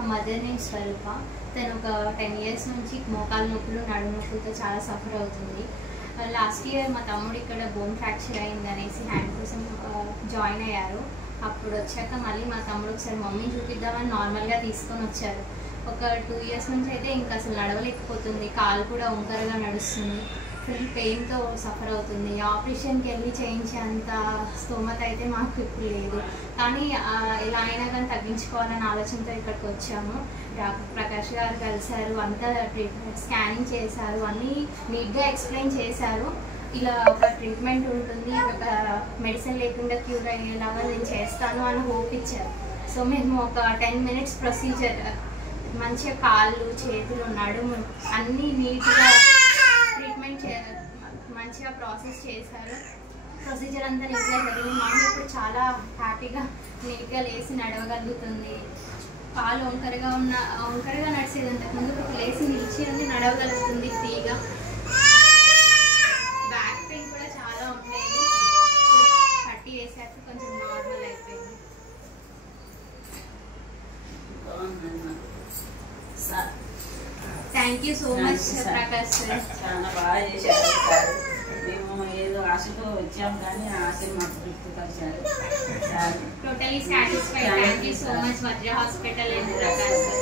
మా mother name స్వరూప. తను ఒక 10 years నుంచి మోకాలు నొప్పులు నడుము నొప్పులతో చాలా సఫర్ అవుతుంది. లాస్ట్ ఇయర్ మా తమ్ముడు ఇక్కడ బోన్ ఫ్రాక్చర్ అయిందనేసి హ్యాండ్ కోసం జాయిన్ అయ్యారు. అప్పుడు వచ్చాక మళ్ళీ మా తమ్ముడు ఒకసారి మమ్మీ చూపిద్దామని నార్మల్గా తీసుకొని వచ్చారు. ఒక 2 years నుంచి అయితే ఇంకా అసలు నడవలేకపోతుంది, కాలు కూడా వంకరగా నడుస్తుంది, ఫుల్ పెయిన్తో సఫర్ అవుతుంది. ఆపరేషన్కి వెళ్ళి చేయించేంత స్తోమత అయితే మాకు ఇప్పుడు లేదు. కానీ ఎలా అయినా కానీ తగ్గించుకోవాలని ఆలోచనతో ఇక్కడికి వచ్చాము. డాక్టర్ ప్రకాష్ గారు కలిశారు, అంతా స్కానింగ్ చేశారు, అన్నీ నీట్గా ఎక్స్ప్లెయిన్ చేశారు. ఇలా ఒక ట్రీట్మెంట్ ఉంటుంది, ఒక మెడిసిన్ లేకుండా క్యూర్ అయ్యేలాగా నేను చేస్తాను అని హోప్ ఇచ్చారు. సో మేము ఒక 10 minutes ప్రొసీజర్, మంచిగా కాళ్ళు చేతులు నడుము అన్నీ నీట్గా ట్రీట్మెంట్ మంచిగా ప్రాసెస్ చేశారు. ప్రొసీజర్ అంతా నీట్గా జరిగింది. మమ్మీ ఇప్పుడు చాలా హ్యాపీగా నీట్గా లేచి నడవగలుగుతుంది. కాలు వంకరగా నడిచేది, అంతకుముందు ఇప్పుడు లేచి నిలిచి ఉండి నడవగలుగుతుంది ఫ్రీగా. బ్యాక్ పెయిన్ కూడా చాలా ఉండేది, ఇప్పుడు కట్టి వేసాక కొంచెం నార్మల్ అయిపోయింది. Thank you so much Prakash sir. చాలా బాగా చేశారు సార్. మేము ఏదో ఆశతో వచ్చాము కానీ ఆ ఆశను మాకు తృప్తిపరిచారు sir. Totally satisfied. Thank you so much Vajra hospital and Prakash sir.